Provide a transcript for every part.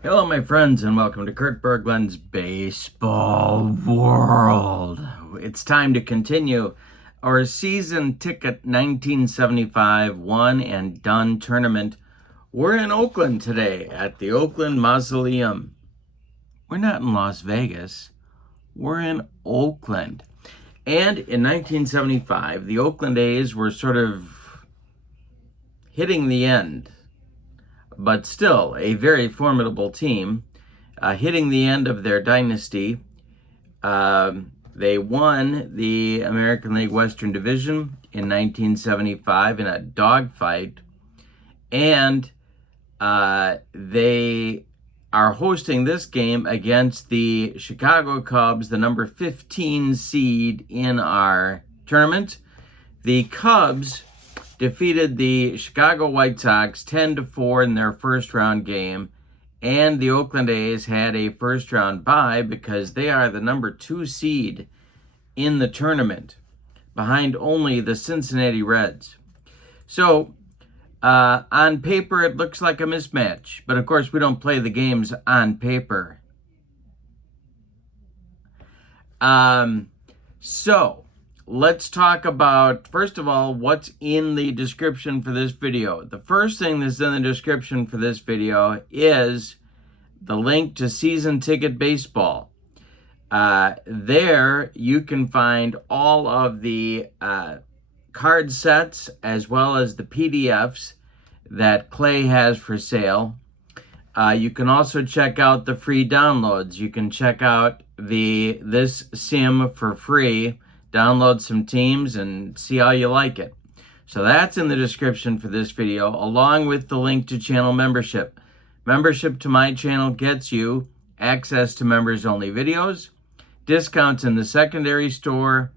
Hello, my friends, and welcome to Kurt Berglund's Baseball World. It's time to continue our season ticket 1975 one and done tournament. We're in Oakland today at the Oakland Mausoleum. We're not in Las Vegas, we're in Oakland. And in 1975, the Oakland A's were sort of hitting the end, but still a very formidable team, hitting the end of their dynasty. They won the American League Western Division in 1975 in a dogfight, and they are hosting this game against the Chicago Cubs, the number 15 seed in our tournament. The Cubs defeated the Chicago White Sox 10-4 in their first round game, and the Oakland A's had a first round bye because they are the number 2 seed in the tournament, behind only the Cincinnati Reds. So on paper, it looks like a mismatch, but of course we don't play the games on paper. So let's talk about, first of all, what's in the description for this video. The first thing that's in the description for this video is the link to Season Ticket Baseball. There you can find all of the card sets as well as the PDFs that Clay has for sale. You can also check out the free downloads. You can check out this sim for free, download some teams, and see how you like it. So that's in the description for this video, along with the link to channel membership. Membership to my channel gets you access to members-only videos, discounts in the secondary store,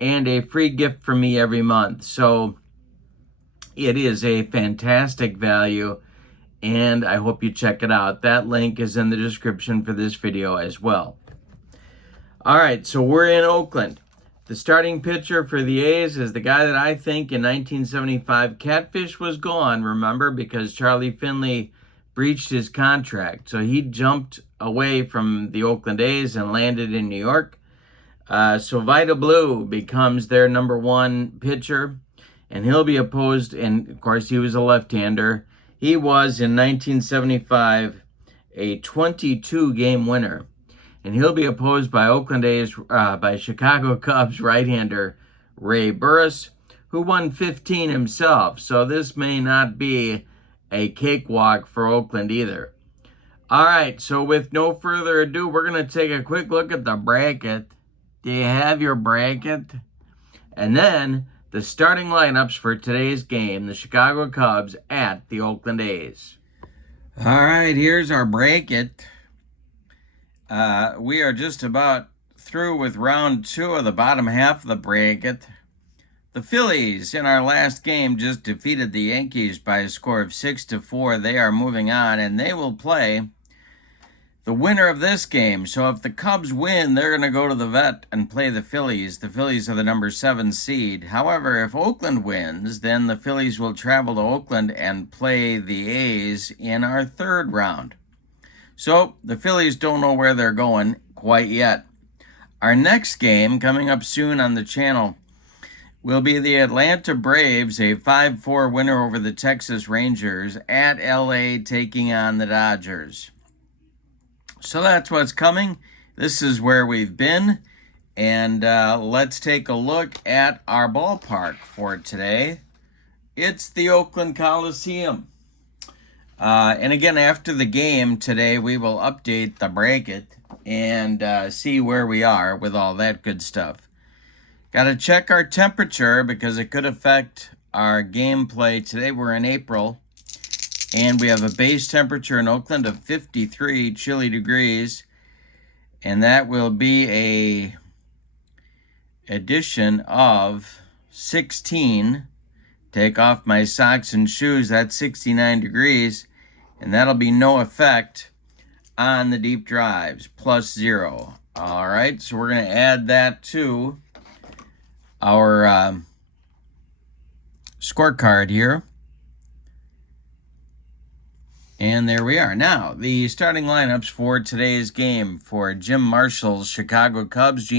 and a free gift from me every month. So it is a fantastic value, and I hope you check it out. That link is in the description for this video as well. All right, so we're in Oakland. The starting pitcher for the A's is the guy that I think in 1975, Catfish was gone, remember, because Charlie Finley breached his contract. So he jumped away from the Oakland A's and landed in New York. So Vida Blue becomes their number 1 pitcher, and he'll be opposed, and of course he was a left-hander. He was, in 1975, a 22-game winner, and he'll be opposed by by Chicago Cubs right-hander Ray Burris, who won 15 himself. So this may not be a cakewalk for Oakland either. All right, so with no further ado, we're going to take a quick look at the bracket. Do you have your bracket? And then the starting lineups for today's game, the Chicago Cubs at the Oakland A's. All right, here's our bracket. We are just about through with round 2 of the bottom half of the bracket. The Phillies, in our last game, just defeated the Yankees by a score of 6-4. They are moving on, and they will play the winner of this game. So if the Cubs win, they're going to go to the vet and play the Phillies. The Phillies are the number 7 seed. However, if Oakland wins, then the Phillies will travel to Oakland and play the A's in our 3rd round. So the Phillies don't know where they're going quite yet. Our next game, coming up soon on the channel, will be the Atlanta Braves, a 5-4 winner over the Texas Rangers, at LA taking on the Dodgers. So that's what's coming. This is where we've been. And let's take a look at our ballpark for today. It's the Oakland Coliseum. And again, after the game today, we will update the bracket and see where we are with all that good stuff. Got to check our temperature because it could affect our gameplay. Today we're in April, and we have a base temperature in Oakland of 53 chilly degrees, and that will be a addition of 16. Take off my socks and shoes, that's 69 degrees, and that'll be no effect on the deep drives, +0. All right, so we're going to add that to our scorecard here. And there we are. Now, the starting lineups for today's game for Jim Marshall's Chicago Cubs.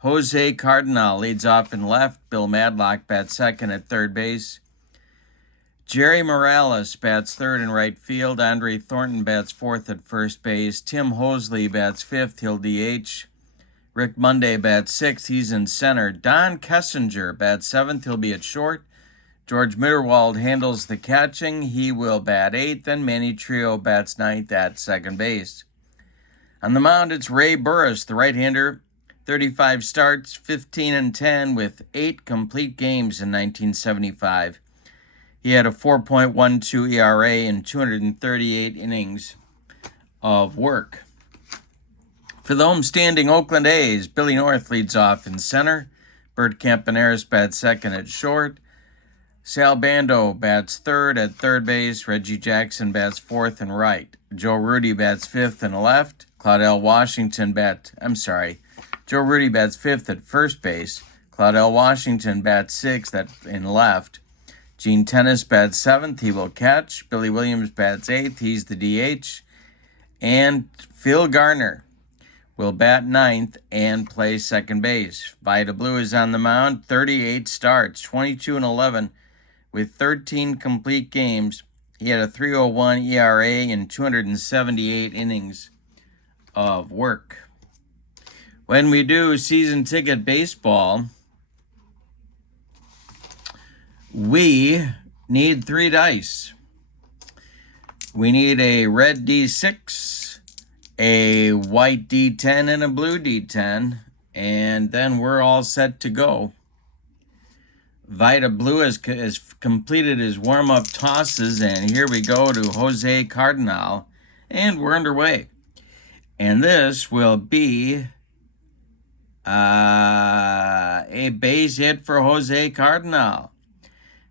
Jose Cardinal leads off in left. Bill Madlock bats second at third base. Jerry Morales bats third in right field. Andre Thornton bats fourth at first base. Tim Hosley bats fifth. He'll DH. Rick Monday bats sixth. He's in center. Don Kessinger bats seventh. He'll be at short. George Mitterwald handles the catching. He will bat eighth. And Manny Trio bats ninth at second base. On the mound, it's Ray Burris, the right-hander. 35 starts, 15-10 with 8 complete games in 1975. He had a 4.12 ERA in 238 innings of work. For the homestanding Oakland A's, Billy North leads off in center. Bert Campaneris bats second at short. Sal Bando bats third at third base. Reggie Jackson bats fourth and right. Joe Rudy bats fifth and left. Joe Rudy bats fifth at first base. Claudel Washington bats sixth in left. Gene Tennis bats seventh. He will catch. Billy Williams bats eighth. He's the DH. And Phil Garner will bat ninth and play second base. Vida Blue is on the mound. 38 starts, 22-11 with 13 complete games. He had a 3.01 ERA in 278 innings of work. When we do season ticket baseball, we need 3 dice. We need a red D6, a white D10, and a blue D10, and then we're all set to go. Vida Blue has completed his warm-up tosses, and here we go to Jose Cardinal, and we're underway. And this will be a base hit for Jose Cardinal.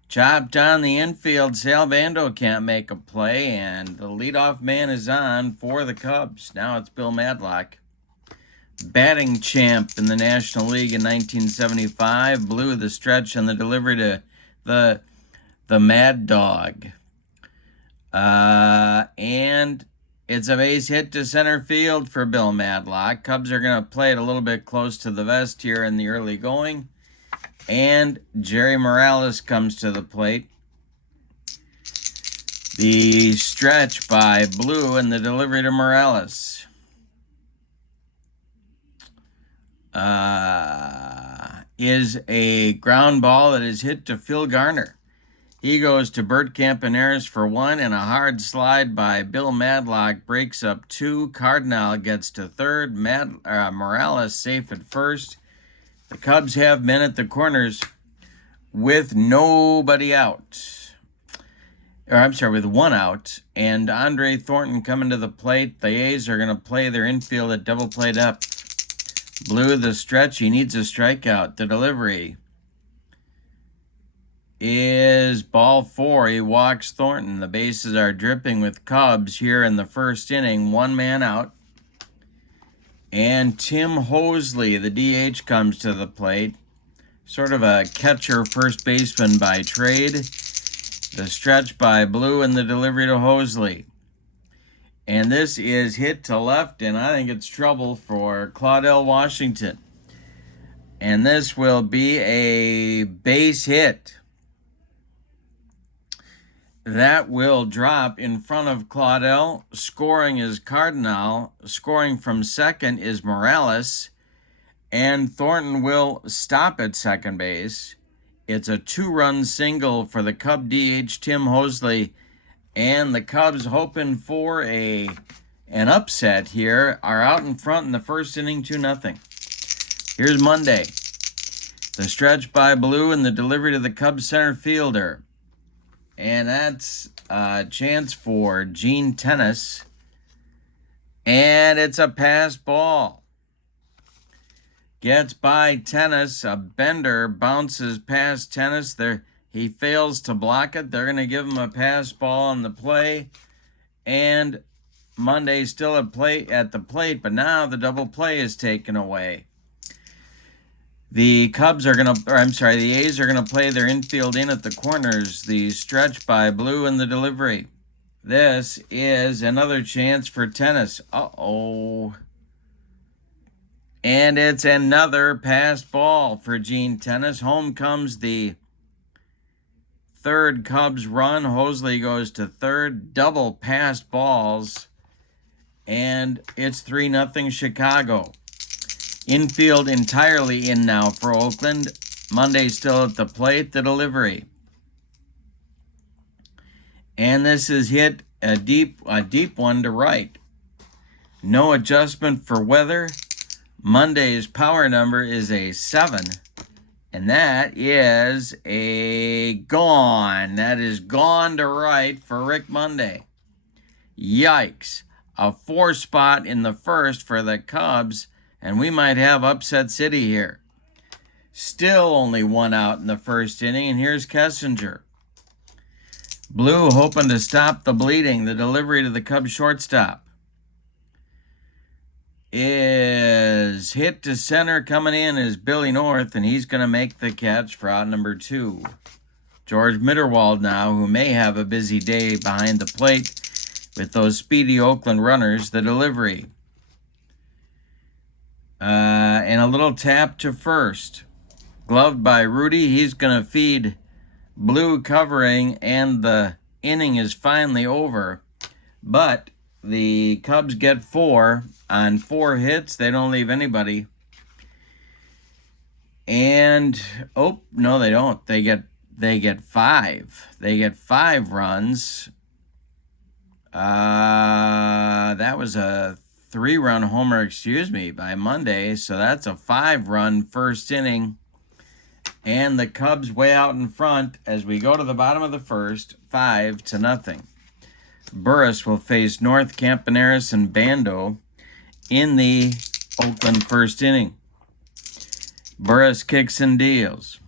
Chopped on the infield, Sal Bando can't make a play, and the leadoff man is on for the Cubs. Now it's Bill Madlock. Batting champ in the National League in 1975, blew the stretch on the delivery to the Mad Dog. And it's a base hit to center field for Bill Madlock. Cubs are going to play it a little bit close to the vest here in the early going. And Jerry Morales comes to the plate. The stretch by Blue and the delivery to Morales. Is a ground ball that is hit to Phil Garner. He goes to Bert Campaneris for 1, and a hard slide by Bill Madlock breaks up 2. Cardinal gets to third. Morales safe at first. The Cubs have men at the corners with nobody out. With 1 out. And Andre Thornton coming to the plate. The A's are going to play their infield at double play depth. Blue the stretch. He needs a strikeout. The delivery is ball 4. He walks Thornton. The bases are dripping with Cubs here in the first inning. 1 man out. And Tim Hosley, the DH, comes to the plate. Sort of a catcher first baseman by trade. The stretch by Blue and the delivery to Hosley. And this is hit to left, and I think it's trouble for Claudel Washington. And this will be a base hit. That will drop in front of Claudel. Scoring is Cardinal. Scoring from second is Morales. And Thornton will stop at second base. It's a 2-run single for the Cub DH, Tim Hosley. And the Cubs, hoping for an upset here, are out in front in the first inning, 2-0. Here's Monday. The stretch by Blue and the delivery to the Cubs center fielder. And that's a chance for Gene Tennis. And it's a pass ball. Gets by Tennis. A bender bounces past Tennis. He fails to block it. They're going to give him a pass ball on the play. And Monday's still at the plate, but now the double play is taken away. The A's are going to play their infield in at the corners. The stretch by Blue and the delivery. This is another chance for tennis. Uh-oh. And it's another passed ball for Gene Tennis. Home comes the third Cubs run. Hosley goes to third. Double passed balls. And it's 3-0 Chicago. Infield entirely in now for Oakland. Monday still at the plate, the delivery. And this is hit a deep one to right. No adjustment for weather. Monday's power number is a 7. And that is a gone. That is gone to right for Rick Monday. Yikes. A 4 spot in the first for the Cubs. And we might have upset city here. Still only 1 out in the first inning. And here's Kessinger. Blue hoping to stop the bleeding. The delivery to the Cubs shortstop is hit to center. Coming in is Billy North, and he's going to make the catch for out number 2. George Mitterwald now, who may have a busy day behind the plate with those speedy Oakland runners. The delivery. And a little tap to first. Gloved by Rudy. He's going to feed Blue covering, and the inning is finally over. But the Cubs get 4 on 4 hits. They don't leave anybody. And oh no, they don't. They get 5. They get 5 runs. That was a 3-run homer, by Monday. So that's a 5-run first inning. And the Cubs way out in front as we go to the bottom of the first, 5-0. Burris will face North, Campaneris, and Bando in the Oakland first inning. Burris kicks and deals.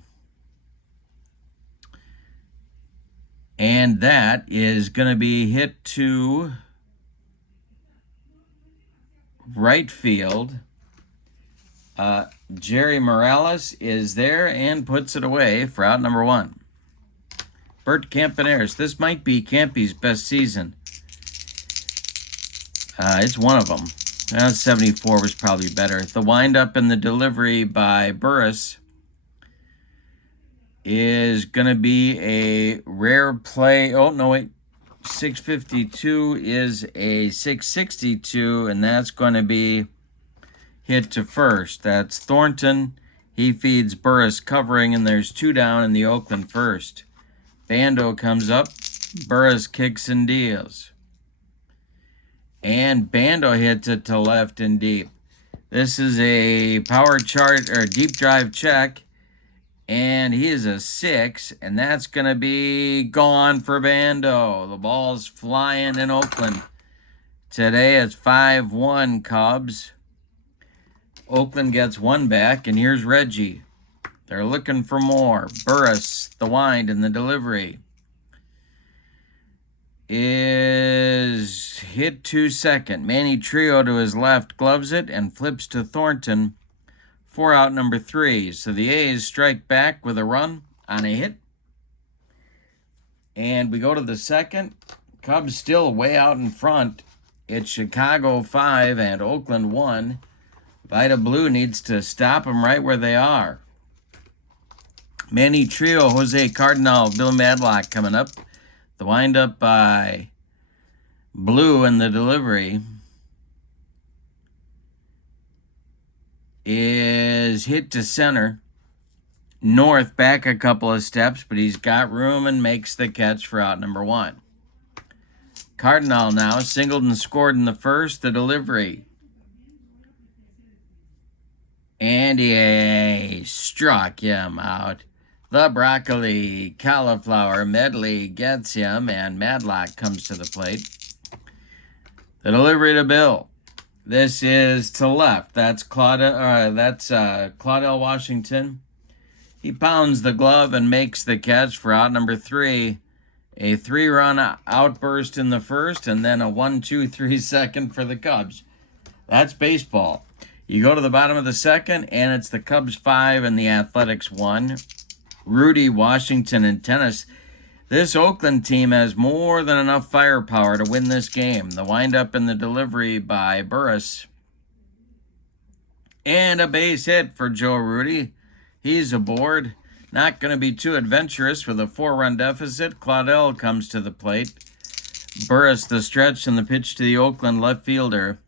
And that is going to be hit to right field. Jerry Morales is there and puts it away for out number 1. Bert Campaneris. This might be Campy's best season. It's one of them. 74 was probably better. The windup and the delivery by Burris is going to be a rare play. Oh, no, wait. 652 is a 662, and that's going to be hit to first. That's Thornton. He feeds Burris covering, and there's 2 down in the Oakland first. Bando comes up. Burris kicks and deals. And Bando hits it to left and deep. This is a power chart or deep drive check. And he is a 6, and that's going to be gone for Bando. The ball's flying in Oakland. Today it's 5-1 Cubs. Oakland gets 1 back, and here's Reggie. They're looking for more. Burris, the wind and the delivery, is hit to second. Manny Trio to his left gloves it and flips to Thornton for out number 3. So the A's strike back with a run on a hit. And we go to the second. Cubs still way out in front. It's Chicago 5 and Oakland 1. Vida Blue needs to stop them right where they are. Manny Trio, Jose Cardinal, Bill Madlock coming up. The windup by Blue and the delivery is hit to center. North back a couple of steps, but he's got room and makes the catch for out number 1. Cardinal now singled and scored in the first. The delivery. And he struck him out. The broccoli cauliflower medley gets him, and Madlock comes to the plate. The delivery to Bill. This is to left. That's Claudell Washington. He pounds the glove and makes the catch for out number 3. A 3-run outburst in the first, and then a 1-2-3 second for the Cubs. That's baseball. You go to the bottom of the second, and it's the Cubs 5 and the Athletics 1. Rudy, Washington, and Tennis. This Oakland team has more than enough firepower to win this game. The windup and the delivery by Burris. And a base hit for Joe Rudy. He's aboard. Not going to be too adventurous with a 4-run deficit. Claudel comes to the plate. Burris the stretch and the pitch to the Oakland left fielder.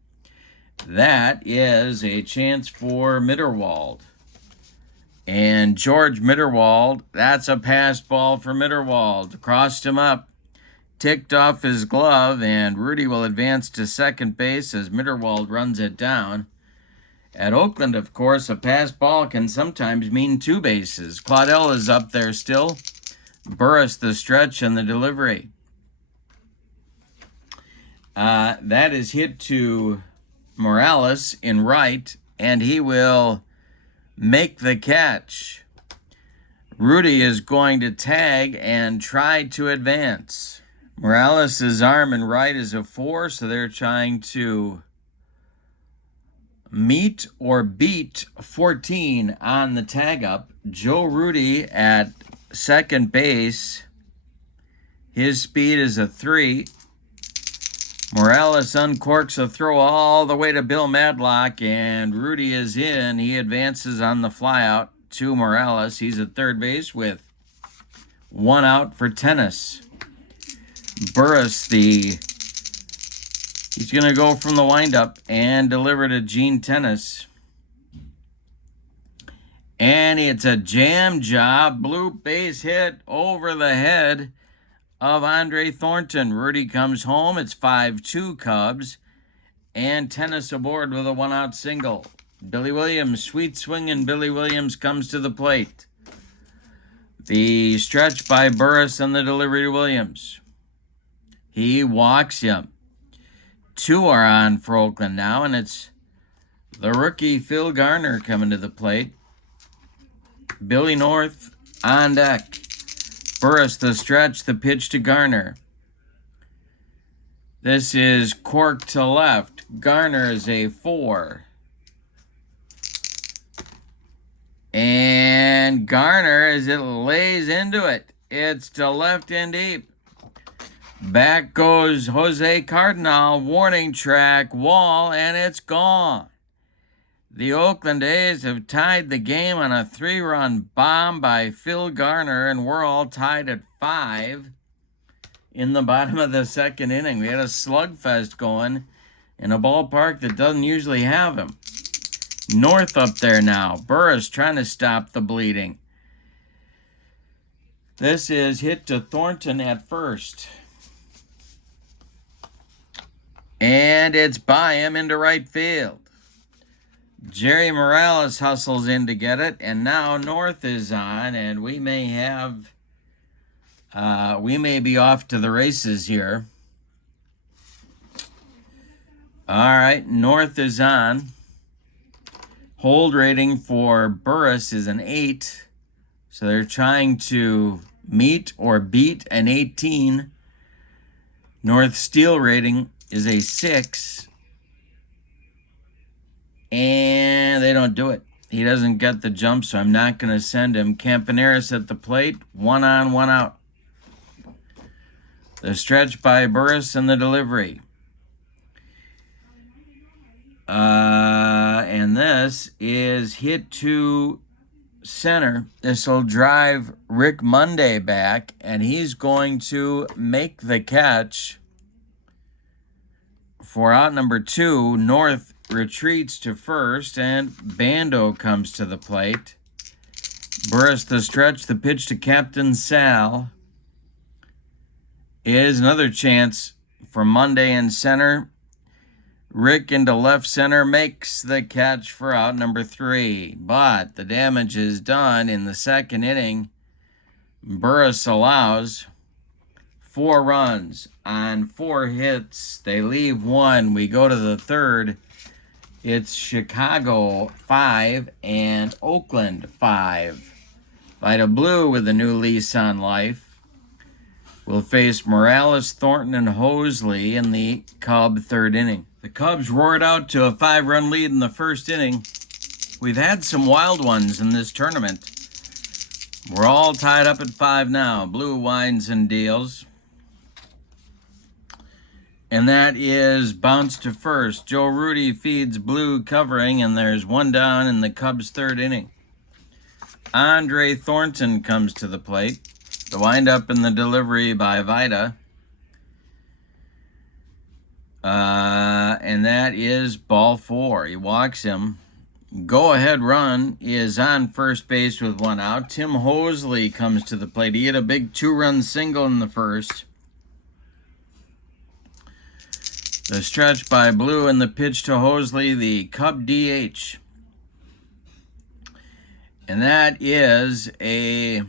That is a chance for Mitterwald. And George Mitterwald, that's a pass ball for Mitterwald. Crossed him up, ticked off his glove, and Rudy will advance to second base as Mitterwald runs it down. At Oakland, of course, a pass ball can sometimes mean 2 bases. Claudel is up there still. Burris the stretch and the delivery. That is hit to Morales in right, and he will make the catch. Rudy is going to tag and try to advance. Morales' arm in right is a 4, so they're trying to meet or beat 14 on the tag up. Joe Rudy at second base. His speed is a 3. Morales uncorks a throw all the way to Bill Madlock, and Rudy is in. He advances on the flyout to Morales. He's at third base with 1 out for tennis. Burris, he's going to go from the windup and deliver to Gene Tennis. And it's a jam job, blue base hit over the head of Andre Thornton. Rudy comes home. It's 5-2 Cubs. And Tennis aboard with a 1-out single. Billy Williams, sweet swinging Billy Williams comes to the plate. The stretch by Burris and the delivery to Williams. He walks him. 2 are on for Oakland now, and it's the rookie Phil Garner coming to the plate. Billy North on deck. Burris the stretch, the pitch to Garner. This is cork to left. Garner is a 4. And Garner, as it lays into it, it's to left and deep. Back goes Jose Cardinal, warning track, wall, and it's gone. The Oakland A's have tied the game on a 3-run bomb by Phil Garner, and we're all tied at 5 in the bottom of the second inning. We had a slugfest going in a ballpark that doesn't usually have him. North up there now. Burris trying to stop the bleeding. This is hit to Thornton at first. And it's by him into right field. Jerry Morales hustles in to get it, and now North is on, and we may be off to the races here. All right, North is on. Hold rating for Burris is an 8, so they're trying to meet or beat an 18. North steal rating is a 6. And they don't do it. He doesn't get the jump, so I'm not going to send him. Campaneris at the plate. 1 on, 1 out. The stretch by Burris and the delivery. And this is hit to center. This will drive Rick Monday back, and he's going to make the catch for out number 2. North retreats to first, and Bando comes to the plate. Burris the stretch, the pitch to Captain Sal. Is another chance for Monday in center. Rick into left center, makes the catch for out number 3. But the damage is done in the second inning. Burris allows 4 runs on 4 hits. They leave 1. We go to the third. It's Chicago 5 and Oakland 5. Vida Blue with a new lease on life will face Morales, Thornton, and Hosley in the Cub third inning. The Cubs roared out to a 5-run lead in the first inning. We've had some wild ones in this tournament. We're all tied up at 5 now. Blue winds and deals. And that is bounce to first. Joe Rudy feeds Blue covering, and there's 1 down in the Cubs' 3rd inning. Andre Thornton comes to the plate. The windup and the delivery by Vida. And that is ball 4. He walks him. Go-ahead run is on first base with 1 out. Tim Hosley comes to the plate. He hit a big 2-run single in the first. The stretch by Blue and the pitch to Hosley, the Cub DH. And that is a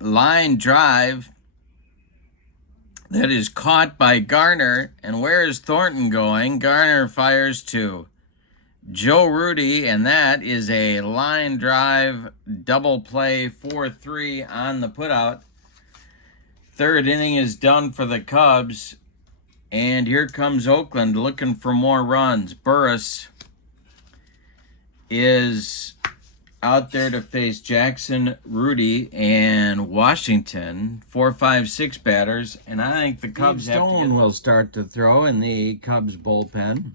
line drive that is caught by Garner. And where is Thornton going? Garner fires to Joe Rudy, and that is a line drive double play 4-3 on the putout. 3rd inning is done for the Cubs. And here comes Oakland looking for more runs. Burris is out there to face Jackson, Rudy, and Washington. 4, 5, 6 batters. And I think the Cubs Stone will start to throw in the Cubs bullpen.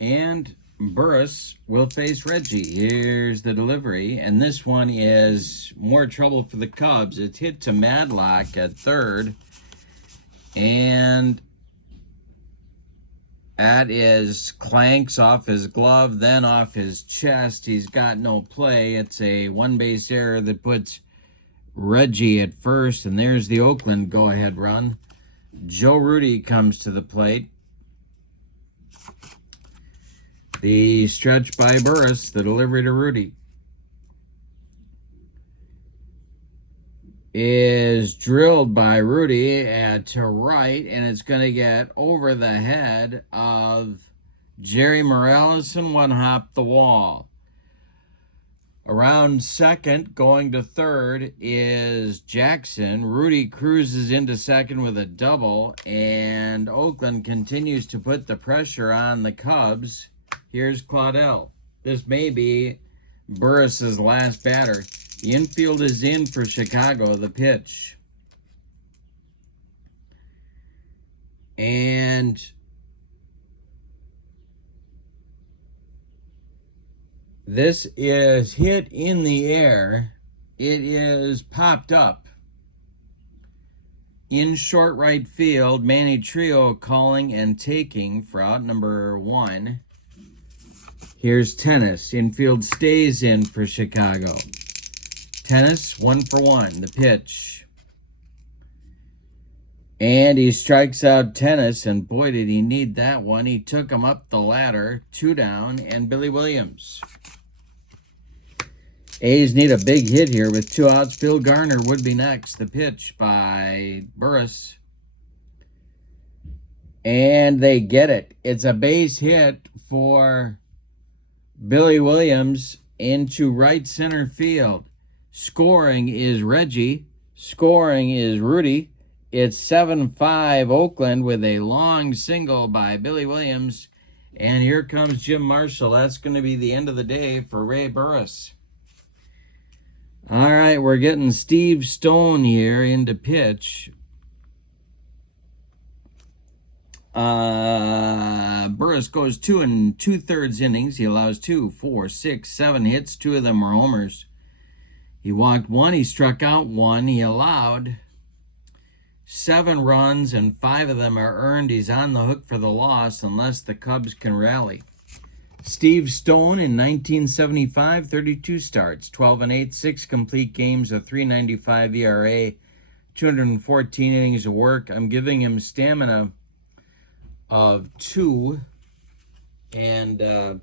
And Burris will face Reggie. Here's the delivery. And this one is more trouble for the Cubs. It's hit to Madlock at 3rd. And that is clanks off his glove, then off his chest. He's got no play. It's a 1-base error that puts Reggie at first. And there's the Oakland go-ahead run. Joe Rudy comes to the plate. The stretch by Burris, the delivery to Rudy, is drilled by Rudy to right, and it's going to get over the head of Jerry Morales and 1-hop the wall. Around second, going to third, is Jackson. Rudy cruises into second with a double, and Oakland continues to put the pressure on the Cubs. Here's Claudel. This may be Burris's last batter. The infield is in for Chicago, the pitch. And this is hit in the air. It is popped up in short right field. Manny Trio calling and taking for out number 1. Here's Tennis. Infield stays in for Chicago. Tennis, 1 for 1, the pitch. And he strikes out Tennis, and boy, did he need that one. He took him up the ladder, 2 down, and Billy Williams. A's need a big hit here with 2 outs. Phil Garner would be next. The pitch by Burris. And they get it. It's a base hit for Billy Williams into right center field. Scoring is Reggie. Scoring is Rudy. It's 7-5 Oakland with a long single by Billy Williams. And here comes Jim Marshall. That's going to be the end of the day for Ray Burris. All right, we're getting Steve Stone here into pitch. Burris goes 2 2/3 innings. He allows 2, 4, 6, 7 hits. 2 of them are homers. He walked 1. He struck out 1. He allowed 7 runs, and 5 of them are earned. He's on the hook for the loss unless the Cubs can rally. Steve Stone in 1975, 32 starts, 12-8, 6 complete games, a 3.95 ERA, 214 innings of work. I'm giving him stamina of 2. And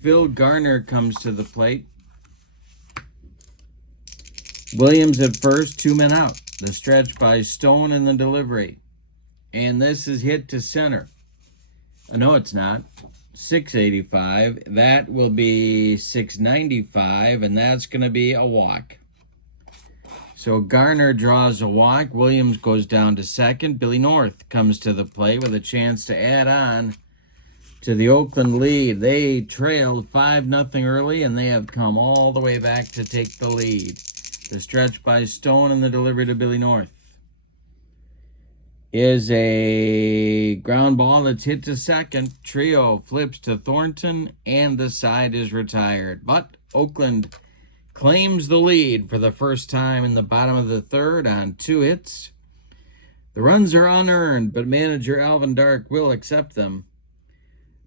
Phil Garner comes to the plate. Williams at first, 2 men out. The stretch by Stone in the delivery. And this is hit to center. No, it's not. 685. That will be 695, and that's going to be a walk. So Garner draws a walk. Williams goes down to second. Billy North comes to the plate with a chance to add on to the Oakland lead. They trailed 5-0 early, and they have come all the way back to take the lead. The stretch by Stone and the delivery to Billy North is a ground ball that's hit to second. Trio flips to Thornton, and the side is retired. But Oakland claims the lead for the first time in the bottom of the third on 2 hits. The runs are unearned, but manager Alvin Dark will accept them.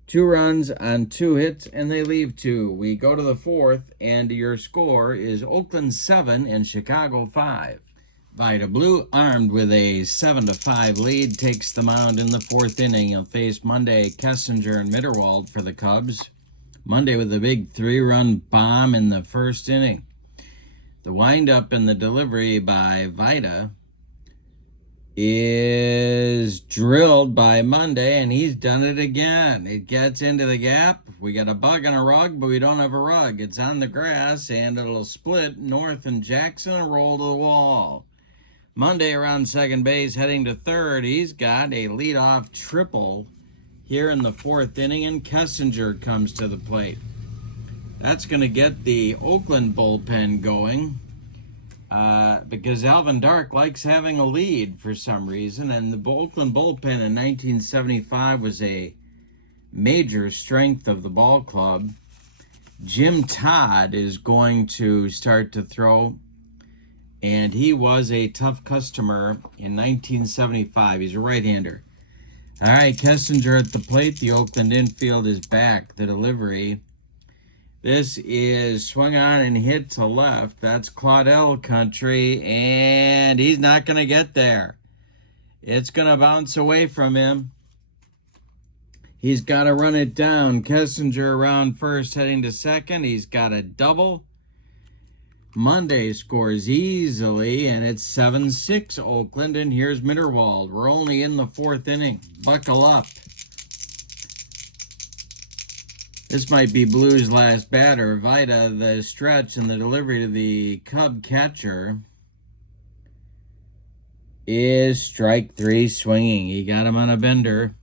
2 runs on 2 hits, and they leave 2. We go to the fourth, and your score is Oakland 7 and Chicago 5. Vida Blue, armed with a 7-5 lead, takes the mound in the 4th inning. He'll face Monday, Kessinger, and Mitterwald for the Cubs. Monday with a big 3-run bomb in the 1st inning. The windup and the delivery by Vida is drilled by Monday, and he's done it again. It gets into the gap. We got a bug and a rug, but we don't have a rug. It's on the grass, and it'll split North and Jackson and roll to the wall. Monday around second base, heading to third. He's got a leadoff triple here in the 4th inning, and Kessinger comes to the plate. That's going to get the Oakland bullpen going because Alvin Dark likes having a lead for some reason, and the Oakland bullpen in 1975 was a major strength of the ball club. Jim Todd is going to start to throw, and he was a tough customer in 1975. He's a right-hander. All right, Kessinger at the plate. The Oakland infield is back. The delivery. This is swung on and hit to left. That's Claudel country, and he's not going to get there. It's going to bounce away from him. He's got to run it down. Kessinger around first, heading to second. He's got a double. Monday scores easily, and it's 7-6 Oakland, and here's Mitterwald. We're only in the 4th inning. Buckle up. This might be Blue's last batter. Vida, the stretch and the delivery to the Cub catcher is strike 3 swinging. He got him on a bender.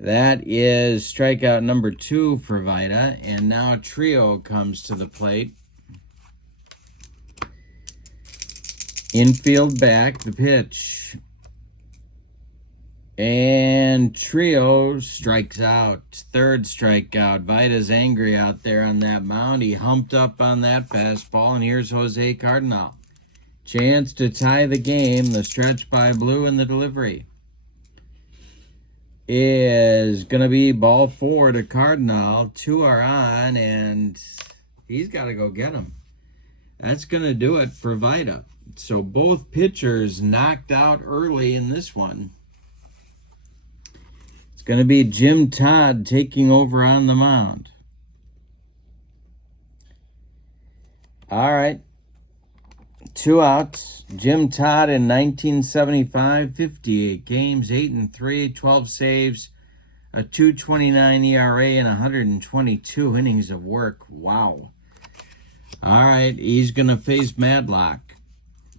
That is strikeout number 2 for Vida, and now Trio comes to the plate. Infield back, the pitch. And Trio strikes out. 3rd strikeout. Vida's angry out there on that mound. He humped up on that fastball, and here's Jose Cardinal. Chance to tie the game. The stretch by Blue and the delivery is going to be ball 4 to Cardinal. 2 are on, and he's got to go get them. That's going to do it for Vida. So both pitchers knocked out early in this one. It's going to be Jim Todd taking over on the mound. All right. 2 outs. Jim Todd in 1975, 58 games, 8-3, 12 saves, a 2.29 ERA, and 122 innings of work. Wow. All right, he's going to face Madlock.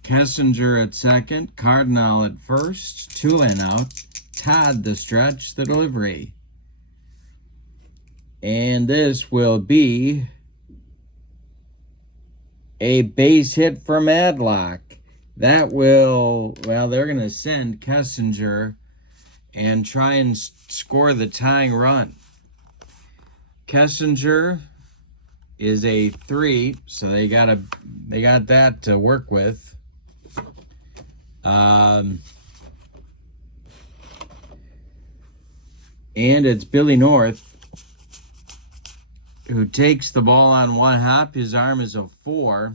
Kessinger at second, Cardinal at first, 2 and out. Todd the stretch, the delivery. And this will be a base hit for Madlock. That will, well, they're going to send Kessinger and try and score the tying run. Kessinger is a 3, so they got that to work with. And it's Billy North who takes the ball on 1 hop. His arm is a 4.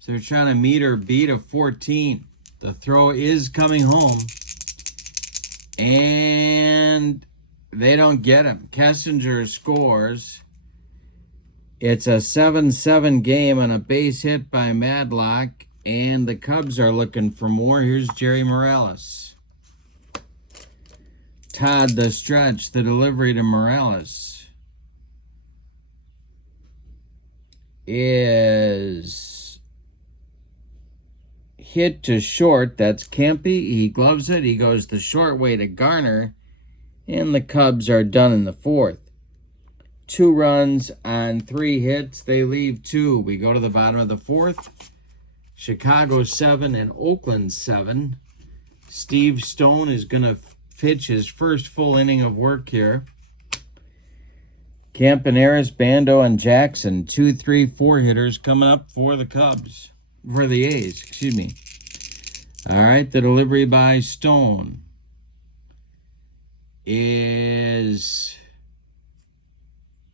So they're trying to meet or beat a 14. The throw is coming home. And they don't get him. Kessinger scores. It's a 7-7 game on a base hit by Madlock. And the Cubs are looking for more. Here's Jerry Morales. Todd the stretch, the delivery to Morales is hit to short. That's Kempe. He gloves it. He goes the short way to Garner. And the Cubs are done in the fourth. 2 runs on 3 hits. They leave 2. We go to the bottom of the fourth. Chicago 7 and Oakland 7. Steve Stone is going to pitch his first full inning of work here. Campaneris, Bando, and Jackson, 2, 3, 4 hitters coming up for the Cubs. For the A's, excuse me. All right, the delivery by Stone is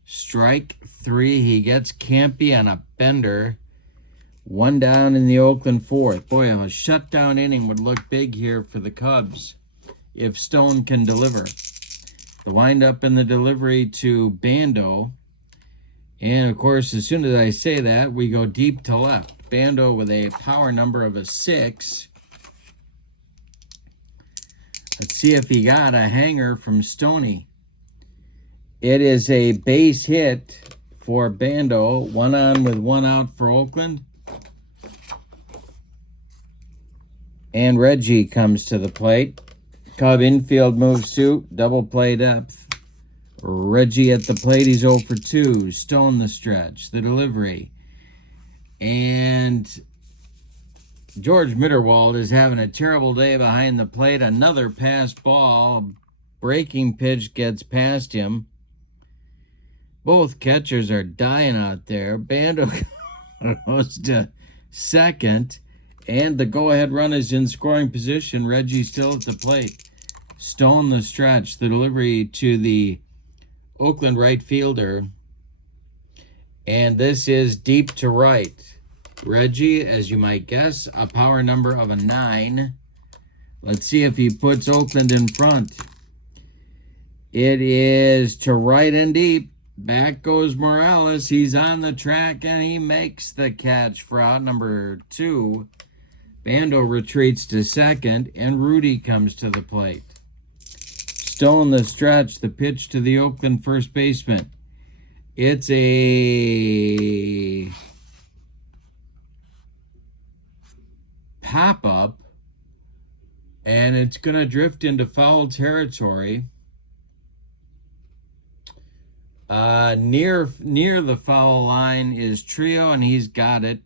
strike 3. He gets Campy on a bender. 1 down in the Oakland fourth. Boy, a shutdown inning would look big here for the Cubs if Stone can deliver. The windup in the delivery to Bando. And, of course, as soon as I say that, we go deep to left. Bando with a power number of a 6. Let's see if he got a hanger from Stoney. It is a base hit for Bando. 1 on with 1 out for Oakland. And Reggie comes to the plate. Cub infield moves to double play depth. Reggie at the plate. He's 0 for 2. Stone the stretch. The delivery. And George Mitterwald is having a terrible day behind the plate. Another passed ball. Breaking pitch gets past him. Both catchers are dying out there. Bando goes to second. And the go-ahead run is in scoring position. Reggie still at the plate. Stone the stretch. The delivery to the Oakland right fielder. And this is deep to right. Reggie, as you might guess, a power number of a 9. Let's see if he puts Oakland in front. It is to right and deep. Back goes Morales. He's on the track, and he makes the catch for out number 2. Bando retreats to second, and Rudy comes to the plate. Stone the stretch. The pitch to the Oakland first baseman. It's a pop-up, and it's going to drift into foul territory. Near the foul line is Trio, and he's got it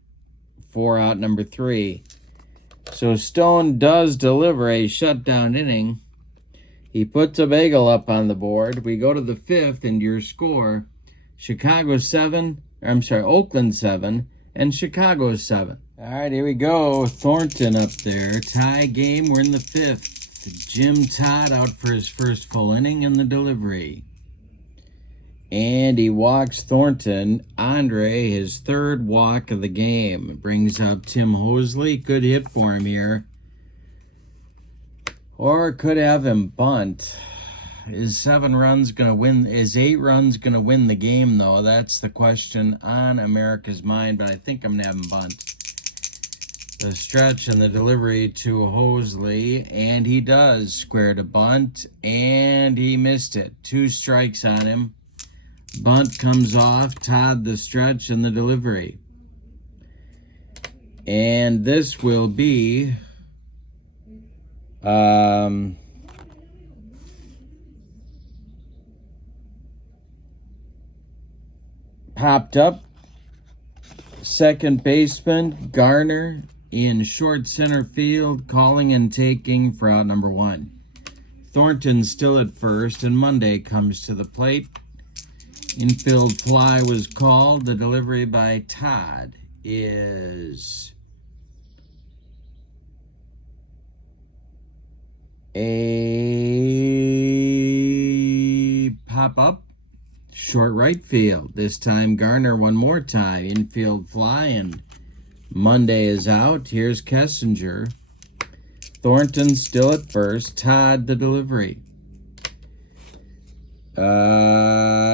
for out number 3. So Stone does deliver a shutdown inning. He puts a bagel up on the board. We go to the 5th, and your score, Oakland 7 and Chicago 7. All right, here we go. Thornton up there. Tie game. We're in the 5th. Jim Todd out for his first full inning in the delivery. And he walks Thornton. Andre, his 3rd walk of the game. Brings up Tim Hosley. Good hit for him here. Or could have him bunt. Is 7 runs going to win? Is 8 runs going to win the game, though? That's the question on America's mind, but I think I'm going to have him bunt. The stretch and the delivery to Hosley, and he does square to bunt, and he missed it. 2 strikes on him. Bunt comes off. Todd the stretch and the delivery. And this will be popped up. Second baseman Garner in short center field, calling and taking for out number 1. Thornton still at first, and Monday comes to the plate. Infield fly was called. The delivery by Todd is a pop-up. Short right field. This time Garner one more time. Infield fly, and Monday is out. Here's Kessinger. Thornton still at first. Todd the delivery.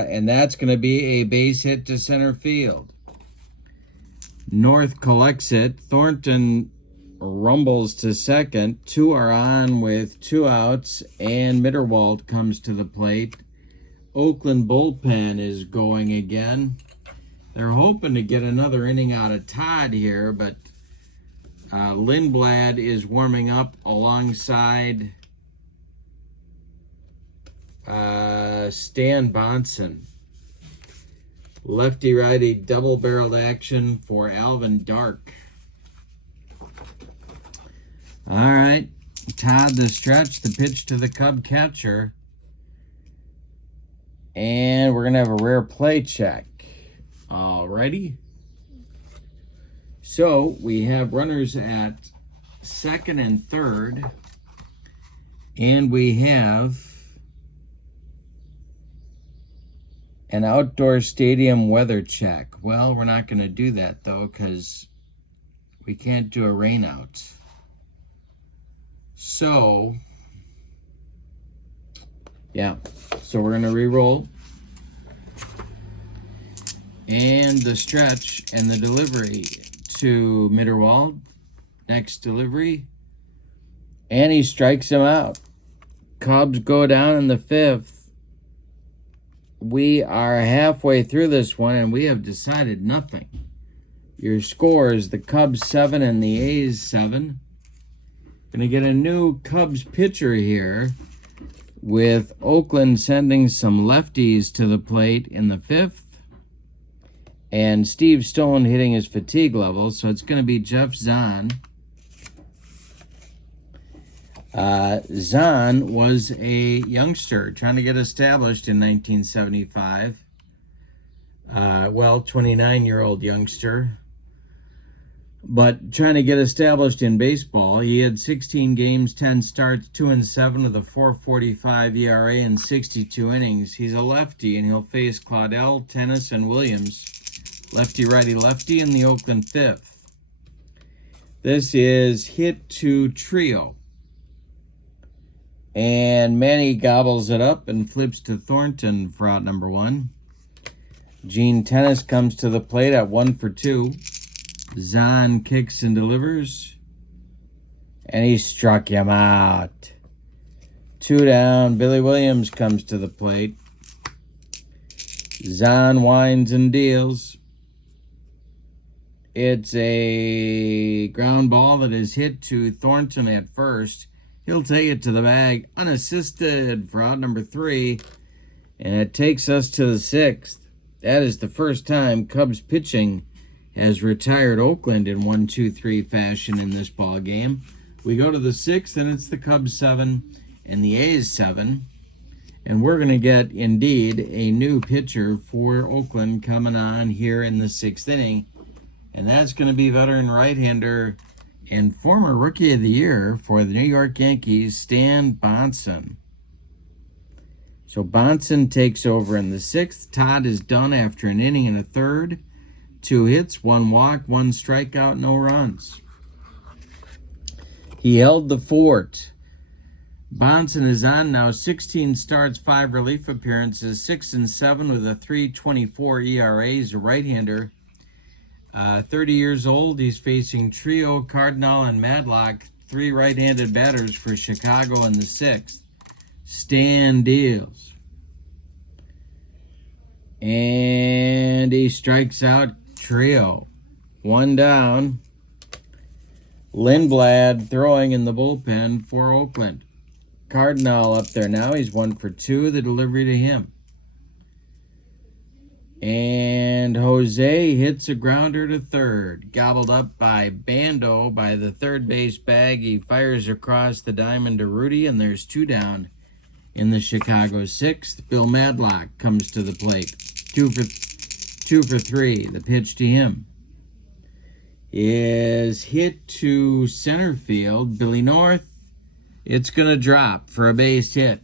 And that's going to be a base hit to center field. North collects it. Thornton rumbles to second. 2 are on with 2 outs, and Mitterwald comes to the plate. Oakland bullpen is going again. They're hoping to get another inning out of Todd here, but Lindblad is warming up alongside Stan Bonson. Lefty-righty double-barreled action for Alvin Dark. All right. Todd the stretch, the pitch to the Cub catcher. And we're going to have a rare play check. All righty. So we have runners at second and third. And we have an outdoor stadium weather check. Well, we're not going to do that, though, because we can't do a rainout. So, yeah. So we're going to re-roll. And the stretch and the delivery to Mitterwald. Next delivery. And he strikes him out. Cubs go down in the fifth. We are halfway through this one, and we have decided nothing. Your scores, the Cubs 7 and the A's 7. Going to get a new Cubs pitcher here with Oakland sending some lefties to the plate in the fifth. And Steve Stone hitting his fatigue level, so it's going to be Jeff Zahn. Zahn was a youngster trying to get established in 1975. 29-year-old youngster. But trying to get established in baseball. He had 16 games, 10 starts, 2-7 with a 4.45 ERA in 62 innings. He's a lefty, and he'll face Claudel, Tennis, and Williams. Lefty-righty-lefty in the Oakland fifth. This is hit to Trio. And Manny gobbles it up and flips to Thornton for out number 1. Gene Tennis comes to the plate at 1 for 2. Zahn kicks and delivers. And he struck him out. 2 down. Billy Williams comes to the plate. Zahn winds and deals. It's a ground ball that is hit to Thornton at first. He'll take it to the bag unassisted for out number 3. And it takes us to the 6th. That is the first time Cubs pitching has retired Oakland in 1-2-3 fashion in this ball game. We go to the 6th, and it's the Cubs 7 and the A's 7. And we're going to get, indeed, a new pitcher for Oakland coming on here in the 6th inning. And that's going to be veteran right-hander and former Rookie of the Year for the New York Yankees, Stan Bonson. So Bonson takes over in the 6th. Todd is done after an inning and a third. 2 hits, 1 walk, 1 strikeout, no runs. He held the fort. Bonson is on now, 16 starts, 5 relief appearances, 6-7 with a 3.24 ERA. He's a right-hander. 30 years old. He's facing Trio, Cardinal, and Madlock, 3 right-handed batters for Chicago in the 6th. Stan deals. And he strikes out Trio. 1 down. Lindblad throwing in the bullpen for Oakland. Cardinal up there now. He's 1 for 2. The delivery to him. And Jose hits a grounder to third. Gobbled up by Bando by the third base bag. He fires across the diamond to Rudy, and there's 2 down in the Chicago 6th. Bill Madlock comes to the plate. 2 for 3. The pitch to him is hit to center field. Billy North. It's going to drop for a base hit.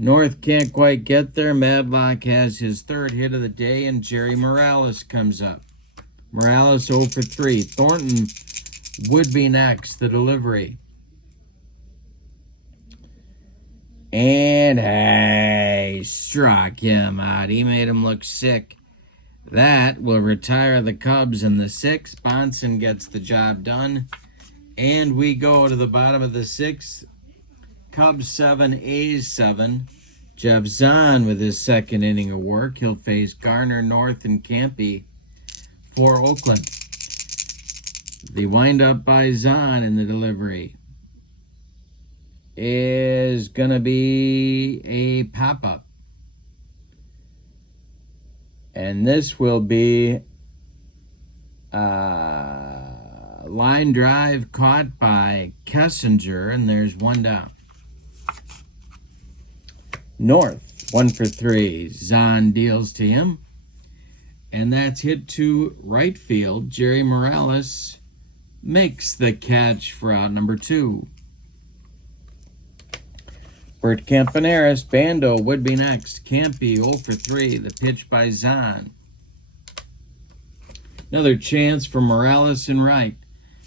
North can't quite get there. Madlock has his 3rd hit of the day, and Jerry Morales comes up. Morales 0 for 3. Thornton would be next. The delivery. And hey, struck him out. He made him look sick. That will retire the Cubs in the 6th. Bonson gets the job done. And we go to the bottom of the 6th. Cubs 7, A's 7. Jeff Zahn with his 2nd inning of work. He'll face Garner, North, and Campy for Oakland. The windup by Zahn in the delivery is is going to be a pop-up. And this will be line drive caught by Kessinger, and there's one down. North, 1 for 3. Zahn deals to him. And that's hit to right field. Jerry Morales makes the catch for out number 2. Bert Campaneris, Bando would be next. Campy 0 for 3. The pitch by Zahn. Another chance for Morales in right.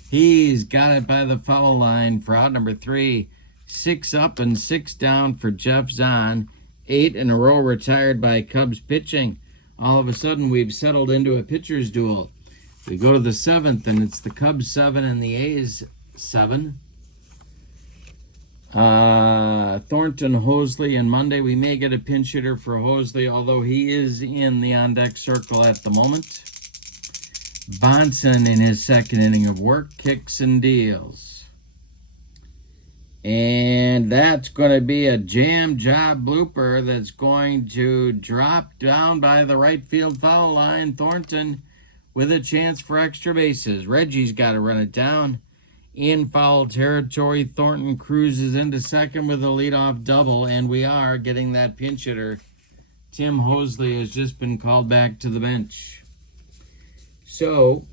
He's got it by the foul line for out number 3. 6 up and 6 down for Jeff Zahn. 8 in a row retired by Cubs pitching. All of a sudden, we've settled into a pitcher's duel. We go to the 7th, and it's the Cubs 7 and the A's 7. Thornton, Hosley, and Monday. We may get a pinch hitter for Hosley, although he is in the on-deck circle at the moment. Bonson in his second inning of work, kicks and deals. And that's going to be a jam job blooper that's going to drop down by the right field foul line. Thornton with a chance for extra bases. Reggie's got to run it down. In foul territory, Thornton cruises into second with a leadoff double, and we are getting that pinch hitter. Tim Hosley has just been called back to the bench. So,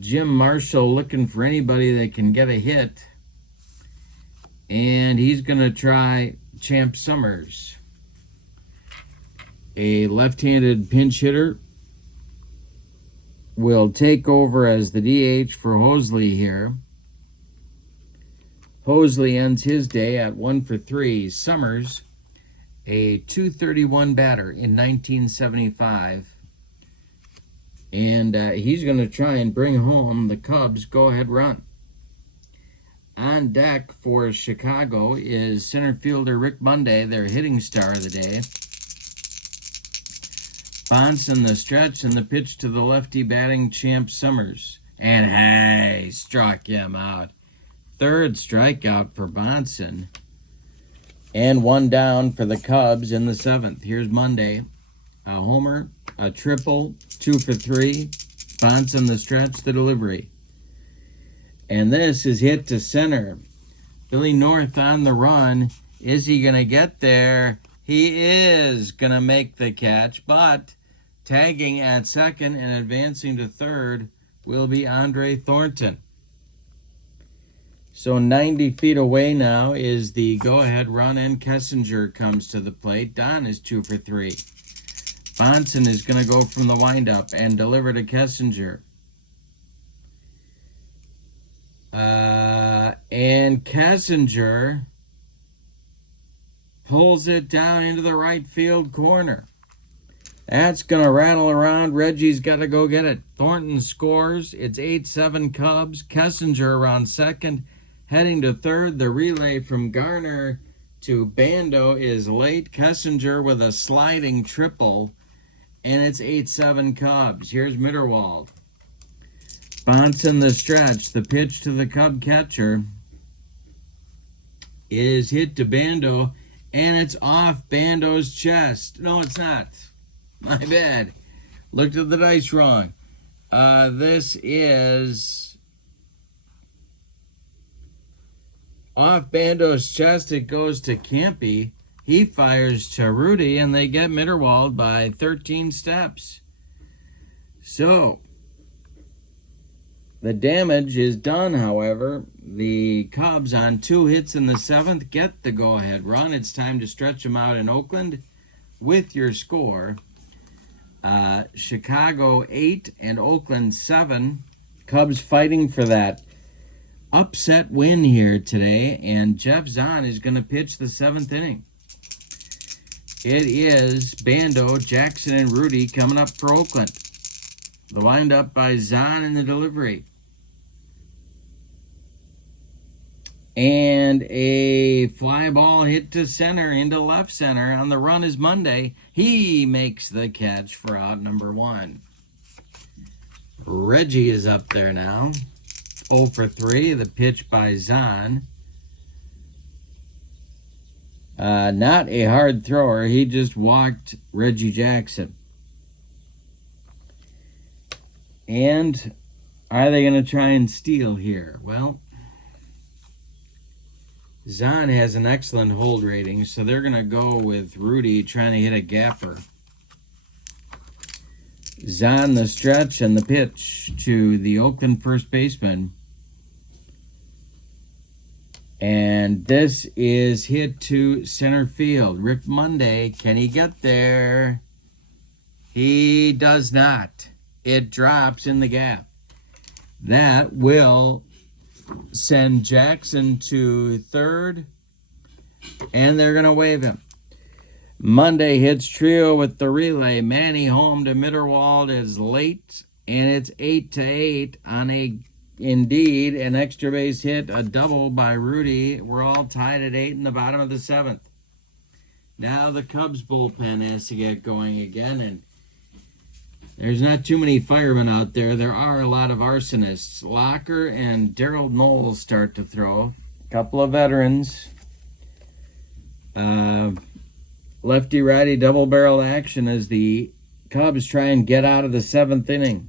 Jim Marshall looking for anybody that can get a hit. And he's going to try Champ Summers, a left-handed pinch hitter, will take over as the DH for Hosley here. Hosley ends his day at 1 for 3. Summers, a .231 batter in 1975. And he's going to try and bring home the Cubs' go-ahead run. On deck for Chicago is center fielder Rick Monday, their hitting star of the day. Bonson the stretch and the pitch to the lefty batting Champ Summers. And hey, struck him out. Third strikeout for Bonson. And one down for the Cubs in the 7th. Here's Monday. A homer, a triple, 2 for 3. Bonson the stretch, the delivery. And this is hit to center. Billy North on the run. Is he going to get there? He is going to make the catch, but tagging at second and advancing to third will be Andre Thornton. So 90 feet away now is the go-ahead run, and Kessinger comes to the plate. Don is 2 for 3. Bonson is going to go from the windup and deliver to Kessinger. And Kessinger pulls it down into the right field corner. That's going to rattle around. Reggie's got to go get it. Thornton scores. It's 8-7 Cubs. Kessinger around second. Heading to third. The relay from Garner to Bando is late. Kessinger with a sliding triple. And it's 8-7 Cubs. Here's Mitterwald. Bonson the stretch. The pitch to the Cub catcher is hit to Bando, and it's off Bando's chest. No, it's not. My bad. Looked at the dice wrong. This is off Bando's chest. It goes to Campy. He fires to Rudy, and they get Mitterwald by 13 steps. So the damage is done, however. The Cubs on 2 hits in the 7th get the go-ahead run. It's time to stretch them out in Oakland with your score. Chicago 8 and Oakland 7. Cubs fighting for that upset win here today, and Jeff Zahn is going to pitch the 7th inning. It is Bando, Jackson, and Rudy coming up for Oakland. The windup by Zahn in the delivery. And a fly ball hit to center, into left center. On the run is Monday. He makes the catch for out number 1. Reggie is up there now. 0 for 3. The pitch by Zahn. Not a hard thrower. He just walked Reggie Jackson. And are they going to try and steal here? Well, Zahn has an excellent hold rating, so they're going to go with Rudy trying to hit a gapper. Zahn the stretch and the pitch to the Oakland first baseman. And this is hit to center field. Rick Monday, can he get there? He does not. It drops in the gap. That will send Jackson to third, and they're going to wave him. Monday hits trio with the relay. Manny home to Mitterwald is late, and it's 8-8 on indeed an extra base hit, a double by Rudy. We're all tied at 8 in the bottom of the 7th. Now the Cubs bullpen has to get going again, and there's not too many firemen out there. There are a lot of arsonists. Locker and Darryl Knowles start to throw. A couple of veterans. Lefty-righty double-barrel action as the Cubs try and get out of the 7th inning.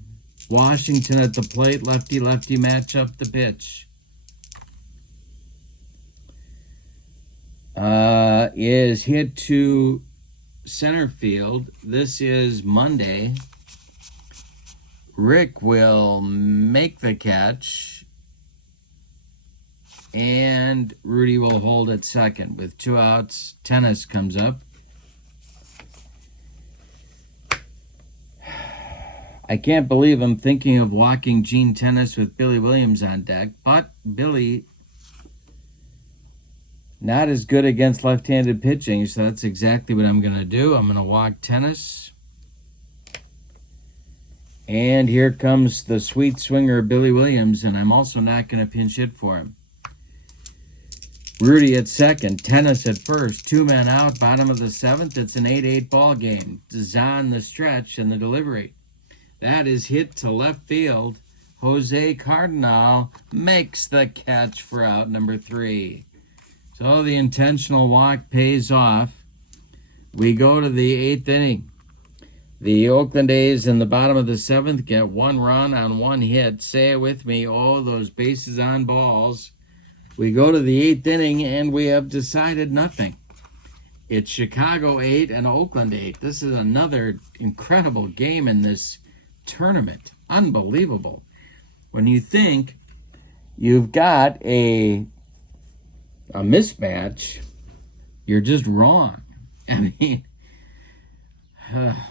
Washington at the plate. Lefty-lefty match up the pitch. Is hit to center field. This is Monday. Rick will make the catch, and Rudy will hold at second. With 2 outs, Tennis comes up. I can't believe I'm thinking of walking Gene Tennis with Billy Williams on deck, but Billy not as good against left-handed pitching, so that's exactly what I'm going to do. I'm going to walk Tennis. And here comes the sweet swinger, Billy Williams, and I'm also not going to pinch hit for him. Rudy at second, Tennis at first, 2 men out, bottom of the 7th. It's an 8-8 ball game. Zahn the stretch and the delivery. That is hit to left field. Jose Cardinal makes the catch for out number 3. So the intentional walk pays off. We go to the 8th inning. The Oakland A's in the bottom of the 7th get 1 run on 1 hit. Say it with me. Oh, those bases on balls. We go to the 8th inning, and we have decided nothing. It's Chicago 8 and Oakland 8. This is another incredible game in this tournament. Unbelievable. When you think you've got a mismatch, you're just wrong. I mean,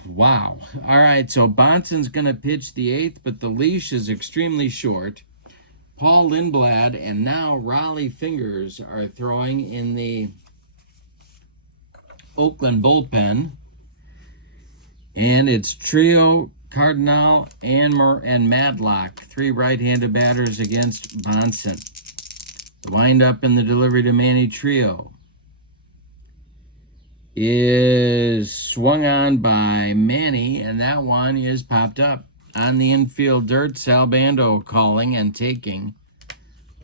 wow. All right, so Bonson's going to pitch the 8th, but the leash is extremely short. Paul Lindblad and now Raleigh Fingers are throwing in the Oakland bullpen. And it's trio, Cardinal, and Madlock, 3 right-handed batters against Bonson. The windup in the delivery to Manny Trio is swung on by Manny, and that one is popped up. On the infield dirt, Sal Bando calling and taking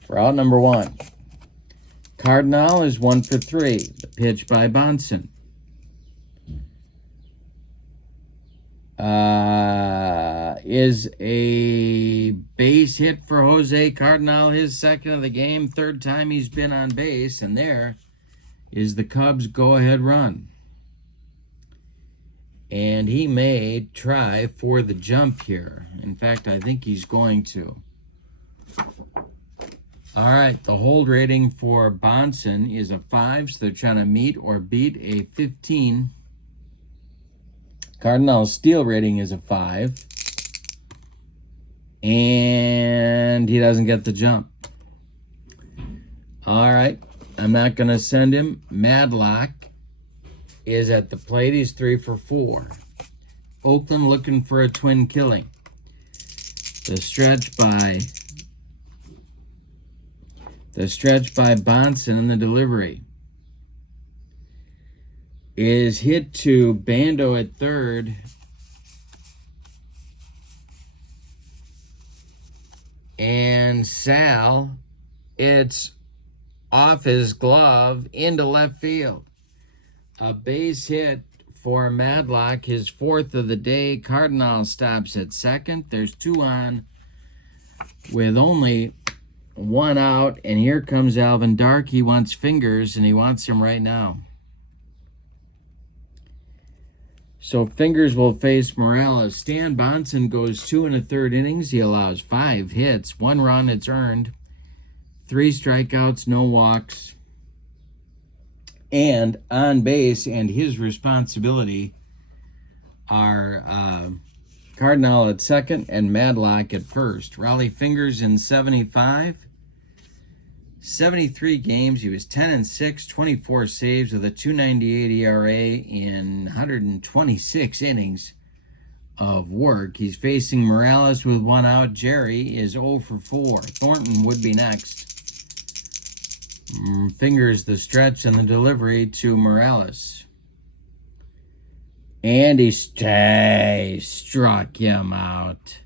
for out number 1. Cardinal is 1 for 3. The pitch by Bonson. Is a base hit for Jose Cardinal, his 2nd of the game, 3rd time he's been on base, and there is the Cubs' go-ahead run. And he may try for the jump here. In fact, I think he's going to. All right, the hold rating for Bonson is a 5, so they're trying to meet or beat a 15. Cardinal's steal rating is a 5. And he doesn't get the jump. All right, I'm not going to send him. Madlock is at the plate. He's 3 for 4. Oakland looking for a twin killing. The stretch by Bonson in the delivery is hit to Bando at 3rd. And Sal, it's off his glove into left field. A base hit for Madlock, his 4th of the day. Cardinal stops at second. There's 2 on with only 1 out. And here comes Alvin Dark. He wants fingers, and he wants him right now. So Fingers will face Morales. Stan Bonson goes 2 1/3 innings. He allows 5 hits, 1 run. It's earned. 3 strikeouts, no walks. And on base, and his responsibility are Cardinal at second and Madlock at first. Raleigh Fingers in 75. 73 games. He was 10-6, 24 saves with a 2.98 ERA in 126 innings of work. He's facing Morales with 1 out. Jerry is 0 for 4. Thornton would be next. Fingers the stretch and the delivery to Morales. And he struck him out.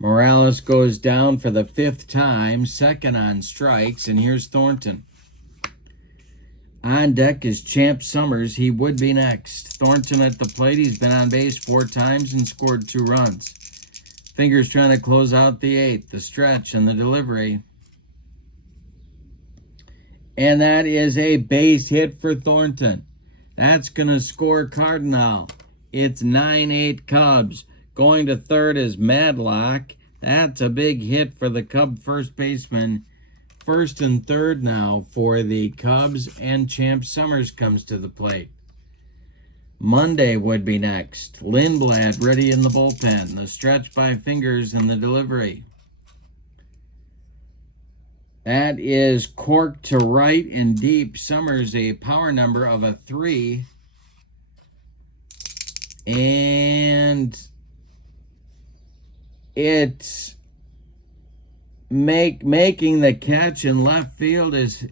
Morales goes down for the 5th time, 2nd on strikes, and here's Thornton. On deck is Champ Summers. He would be next. Thornton at the plate. He's been on base 4 times and scored 2 runs. Fingers trying to close out the 8th, the stretch and the delivery. And that is a base hit for Thornton. That's going to score Cardinal. It's 9-8 Cubs. Going to third is Madlock. That's a big hit for the Cub first baseman. 1st and 3rd now for the Cubs, and Champ Summers comes to the plate. Monday would be next. Lindblad ready in the bullpen. The stretch by Fingers and the delivery. That is corked to right and deep. Summers a power number of a 3. And it's making the catch in left field is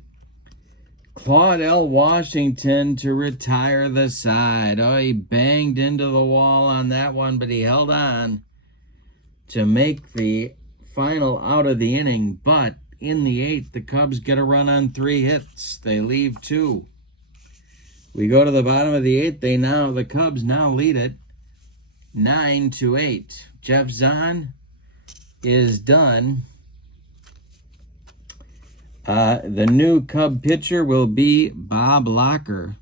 Claude L. Washington to retire the side. Oh, he banged into the wall on that one, but he held on to make the final out of the inning. But in the 8th, the Cubs get a run on 3 hits. They leave 2. We go to the bottom of the 8th. The Cubs now lead it 9-8. Jeff Zahn is done. The new Cub pitcher will be Bob Locker,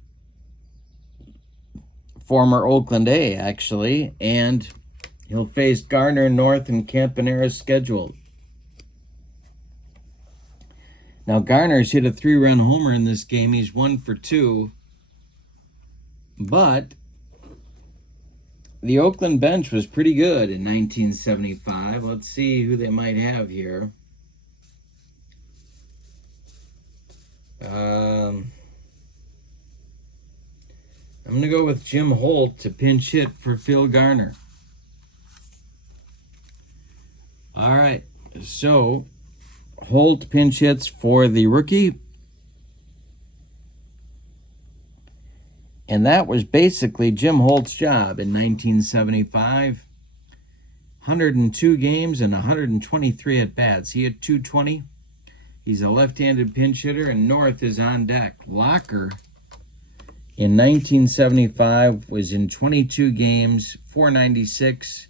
former Oakland A, actually, and he'll face Gardner, North, and Campanera scheduled. Now, Garner's hit a 3-run homer in this game. He's 1 for 2. But the Oakland bench was pretty good in 1975. Let's see who they might have here. I'm going to go with Jim Holt to pinch hit for Phil Garner. All right, so Holt pinch hits for the rookie. And that was basically Jim Holt's job in 1975. 102 games and 123 at-bats. He had 220. He's a left-handed pinch hitter, and North is on deck. Locker in 1975 was in 22 games, 4.96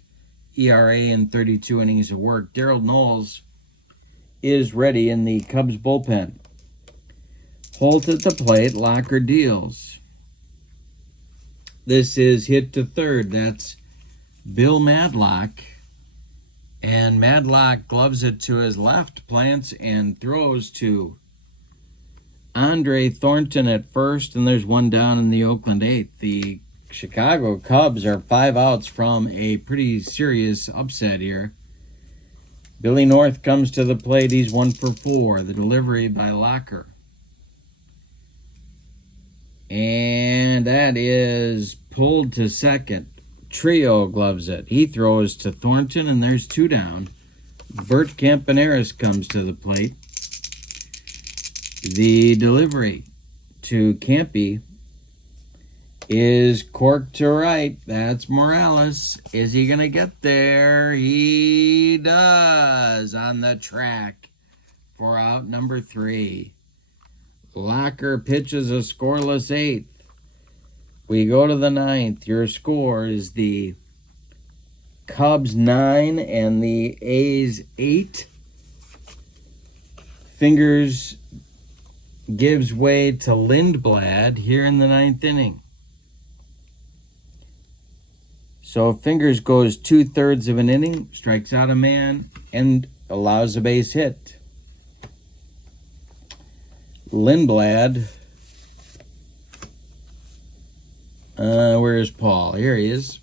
ERA, and 32 innings of work. Darrell Knowles is ready in the Cubs bullpen. Holt at the plate, Locker deals. This is hit to third. That's Bill Madlock. And Madlock gloves it to his left, plants, and throws to Andre Thornton at first, and there's 1 down in the Oakland 8th. The Chicago Cubs are 5 outs from a pretty serious upset here. Billy North comes to the plate. He's 1 for 4. The delivery by Locker. And that is pulled to second. Trio gloves it. He throws to Thornton, and there's 2 down. Bert Campaneris comes to the plate. The delivery to Campy is corked to right. That's Morales. Is he going to get there? He does on the track for out number 3. Locker pitches a scoreless 8th. We go to the 9th. Your score is the Cubs 9 and the A's 8. Fingers gives way to Lindblad here in the 9th inning. So Fingers goes 2/3 of an inning, strikes out a man, and allows a base hit. Lindblad, where is Paul? Here he is.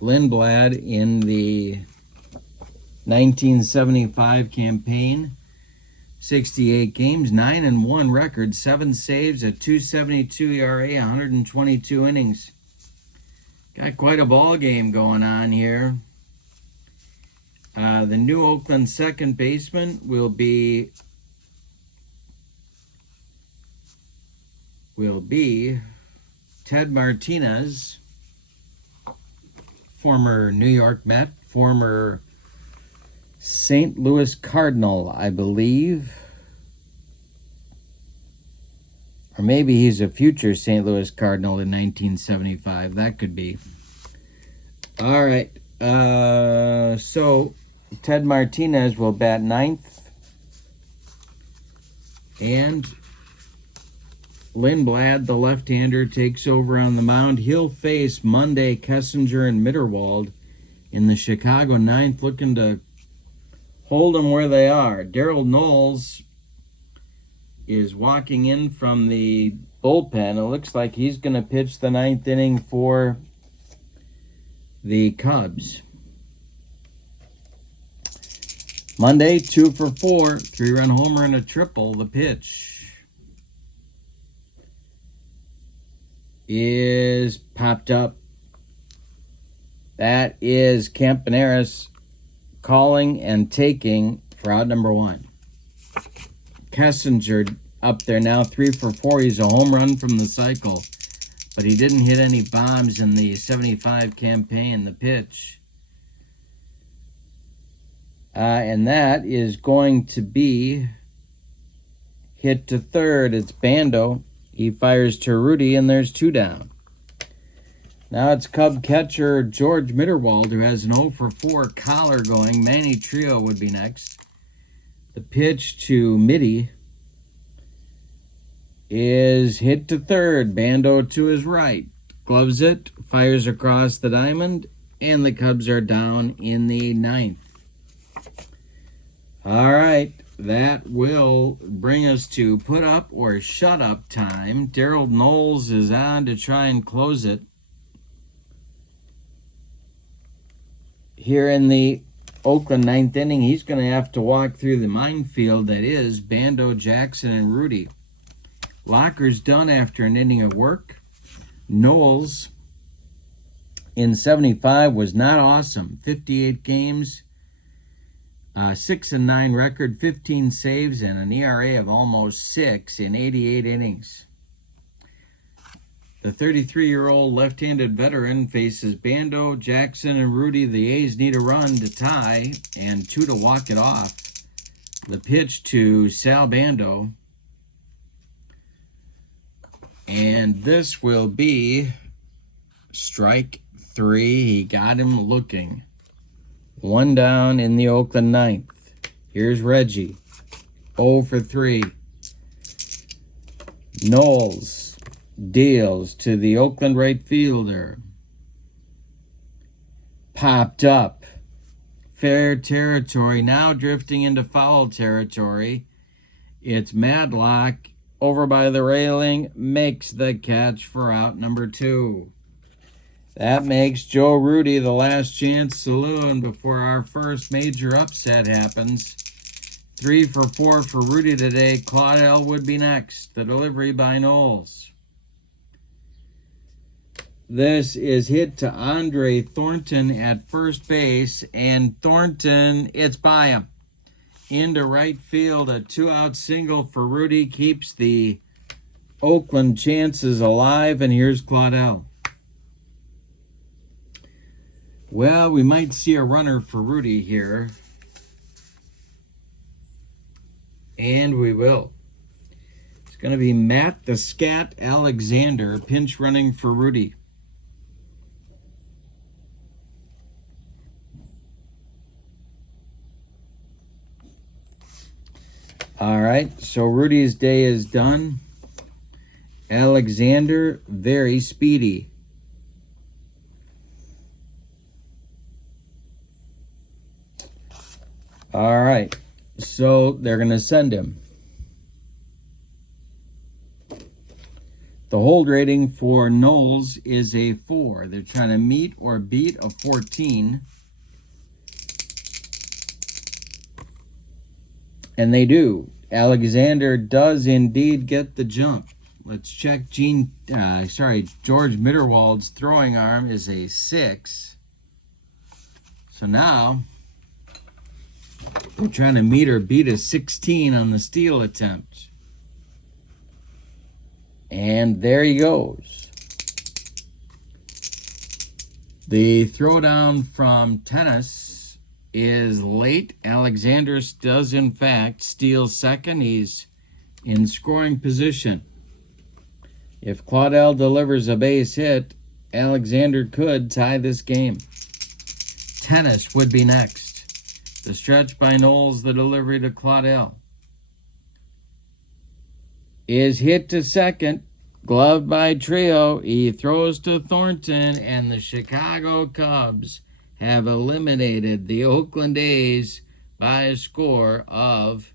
Lindblad in the 1975 campaign, 68 games, 9-1 record, 7 saves, a 2.72 ERA, 122 innings. Got quite a ball game going on here. The new Oakland second baseman will be Ted Martinez, former New York Met, former St. Louis Cardinal, I believe. Or maybe he's a future St. Louis Cardinal in 1975. That could be. All right. So Ted Martinez will bat 9th. And Lindblad, the left-hander, takes over on the mound. He'll face Monday Kessinger and Mitterwald in the Chicago 9th, looking to hold them where they are. Darryl Knowles is walking in from the bullpen. It looks like he's going to pitch the 9th inning for the Cubs. Monday, 2 for 4, 3-run homer and a triple. The pitch is popped up. That is Campaneris calling and taking for out number 1. Kessinger up there now, 3 for 4. He's a home run from the cycle, but he didn't hit any bombs in the 75 campaign. The pitch. And that is going to be hit to third. It's Bando. He fires to Rudy, and there's 2 down. Now it's Cub catcher George Mitterwald, who has an 0 for 4 collar going. Manny Trio would be next. The pitch to Mitty is hit to third. Bando to his right. Gloves it, fires across the diamond, and the Cubs are down in the 9th. All right, that will bring us to put up or shut up time. Darryl Knowles is on to try and close it here in the Oakland 9th inning. He's going to have to walk through the minefield that is Bando, Jackson, and Rudy. Locker's done after an inning of work. Knowles in 75 was not awesome. 58 games, 6-9 record, 15 saves, and an ERA of almost 6 in 88 innings. The 33-year-old left-handed veteran faces Bando, Jackson, and Rudy. The A's need a run to tie and 2 to walk it off. The pitch to Sal Bando. And this will be strike 3. He got him looking. 1 down in the Oakland 9th. Here's Reggie. 0 for 3. Knowles deals to the Oakland right fielder. Popped up. Fair territory. Now drifting into foul territory. It's Madlock over by the railing. Makes the catch for out number 2. That makes Joe Rudy the last chance saloon before our first major upset happens. 3 for 4 for Rudy today. Claudel would be next. The delivery by Knowles. This is hit to Andre Thornton at first base, and Thornton, it's by him. Into right field, a 2-out single for Rudy keeps the Oakland chances alive, and here's Claudel. Well, we might see a runner for Rudy here. And we will. It's going to be Matt the Scat Alexander pinch running for Rudy. All right, so Rudy's day is done. Alexander, very speedy. All right, so they're going to send him. The hold rating for Knowles is a 4. They're trying to meet or beat a 14. And they do. Alexander does indeed get the jump. Let's check George Mitterwald's throwing arm is a 6. So now we're trying to meet or beat a 16 on the steal attempt. And there he goes. The throwdown from tennis is late. Alexander does, in fact, steal second. He's in scoring position. If Claudel delivers a base hit, Alexander could tie this game. Tennis would be next. The stretch by Knowles, the delivery to Claudel is hit to second. Gloved by Trio. He throws to Thornton, and the Chicago Cubs have eliminated the Oakland A's by a score of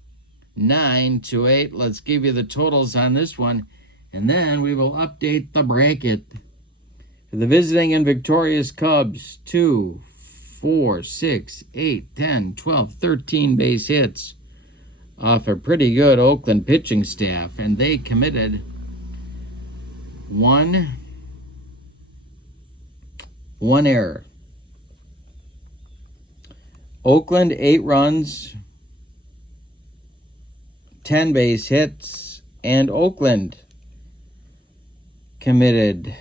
9-8. Let's give you the totals on this one, and then we will update the bracket. For the visiting and victorious Cubs, 2, 4, 6, 8, 10, 12, 13 base hits off a pretty good Oakland pitching staff, and they committed one error. Oakland, 8 runs, 10 base hits, and Oakland committed,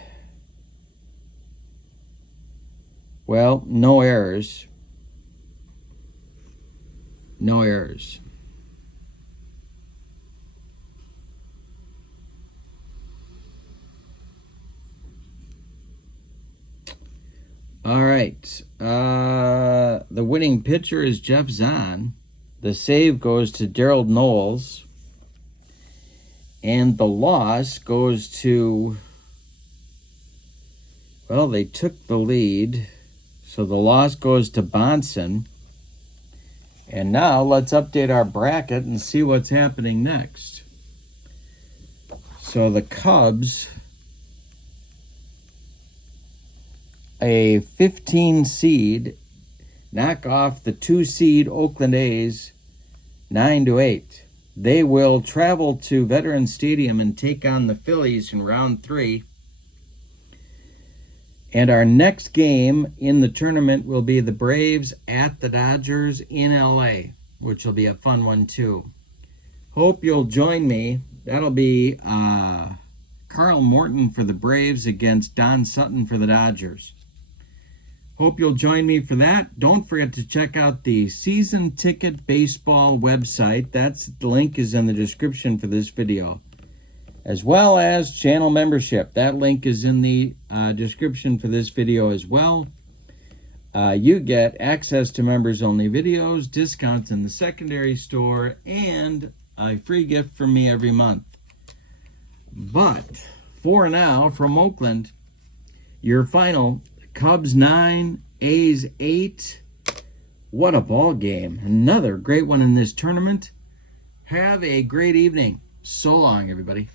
well, no errors. No errors. All right. The winning pitcher is Jeff Zahn. The save goes to Darrell Knowles. And the loss goes to, well, they took the lead. So the loss goes to Bonson. And now let's update our bracket and see what's happening next. So the Cubs, a 15 seed, knock off the 2 seed Oakland A's 9-8. They will travel to Veterans Stadium and take on the Phillies in round 3. And our next game in the tournament will be the Braves at the Dodgers in LA, which will be a fun one too. Hope you'll join me. That'll be Carl Morton for the Braves against Don Sutton for the Dodgers. Hope you'll join me for that. Don't forget to check out the Season Ticket Baseball website. The link is in the description for this video. As well as channel membership. That link is in the description for this video as well. You get access to members-only videos, discounts in the secondary store, and a free gift from me every month. But for now, from Oakland, your final, Cubs 9, A's 8. What a ball game. Another great one in this tournament. Have a great evening. So long, everybody.